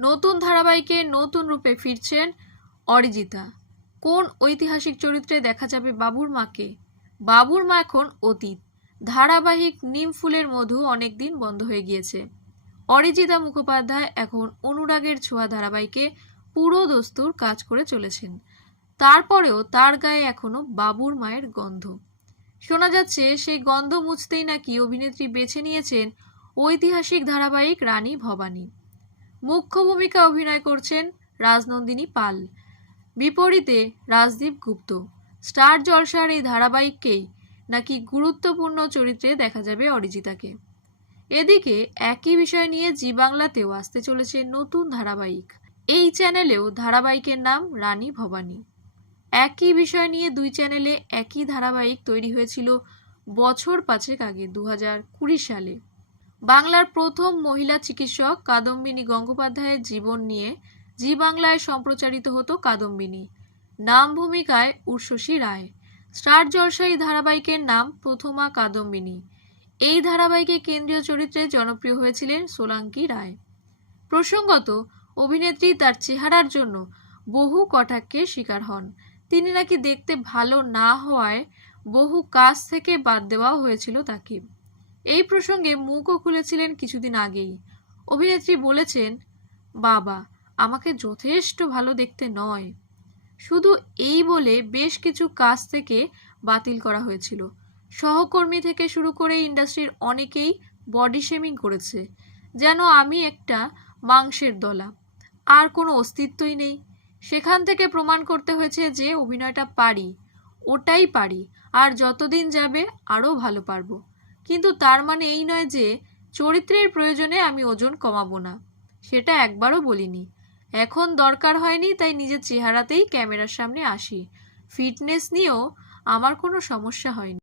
নতুন ধারাবাহিকে নতুন রূপে ফিরছেন অরিজিতা। কোন ঐতিহাসিক চরিত্রে দেখা যাবে বাবুর মাকে? বাবুর মা এখন অতীত। ধারাবাহিক নিম ফুলের মধু অনেকদিন বন্ধ হয়ে গিয়েছে। অরিজিতা মুখোপাধ্যায় এখন অনুরাগের ছোঁয়া ধারাবাহিকে পুরো দস্তুর কাজ করে চলেছেন। তারপরেও তার গায়ে এখনও বাবুর মায়ের গন্ধ। শোনা যাচ্ছে, সেই গন্ধ মুছতেই নাকি অভিনেত্রী বেছে নিয়েছেন ঐতিহাসিক ধারাবাহিক রানী ভবানী। মুখ্য ভূমিকা অভিনয় করছেন রাজনন্দিনী পাল। বিপরীতে রাজদীপ গুপ্ত। স্টার জলসার এই ধারাবাহিককেই নাকি গুরুত্বপূর্ণ চরিত্রে দেখা যাবে অরিজিতাকে। এদিকে একই বিষয় নিয়ে জি বাংলাতেও আসতে চলেছে নতুন ধারাবাহিক। এই চ্যানেলেও ধারাবাহিকের নাম রানী ভবানী। একই বিষয় নিয়ে দুই চ্যানেলে একই ধারাবাহিক তৈরি হয়েছিল বছর পাঁচেক আগে দু সালে। বাংলার প্রথম মহিলা চিকিৎসক কাদম্বিনী গঙ্গোপাধ্যায়ের জীবন নিয়ে জি বাংলায় সম্প্রচারিত হতো কাদম্বিনী। নাম ভূমিকায় উর্ষশী রায়। স্টার জলসাই ধারাবাহিকের নাম প্রথমা কাদম্বিনী। এই ধারাবাহিকে কেন্দ্রীয় চরিত্রে জনপ্রিয় হয়েছিলেন সোলাঙ্কি রায়। প্রসঙ্গত, অভিনেত্রী তার চেহারার জন্য বহু কটাক্ষের শিকার হন। তিনি নাকি দেখতে ভালো না হওয়ায় বহু কাজ থেকে বাদ দেওয়াও হয়েছিল তাকে। এই প্রসঙ্গে মুখও খুলেছিলেন কিছুদিন আগেই। অভিনেত্রী বলেছেন, বাবা, আমাকে যথেষ্ট ভালো দেখতে নয়। শুধু এই বলে বেশ কিছু কাজ থেকে বাতিল করা হয়েছিল। সহকর্মী থেকে শুরু করে ইন্ডাস্ট্রির অনেকেই বডি শেমিং করেছে, যেন আমি একটা মাংসের দলা। আর কোনো অস্তিত্বই নেই। সেখান থেকে প্রমাণ করতে হয়েছে যে অভিনয়টা পারি, ওটাই পারি। আর যতদিন যাবে আরও ভালো পারব। কিন্তু তার মানে এই নয় যে চরিত্রের প্রয়োজনে আমি ওজন কমাবো না। সেটা একবারও বলিনি। এখন দরকার হয়নি তাই নিজের চেহারাতেই ক্যামেরার সামনে আসি। ফিটনেস নিয়েও আমার কোনো সমস্যা হয়নি।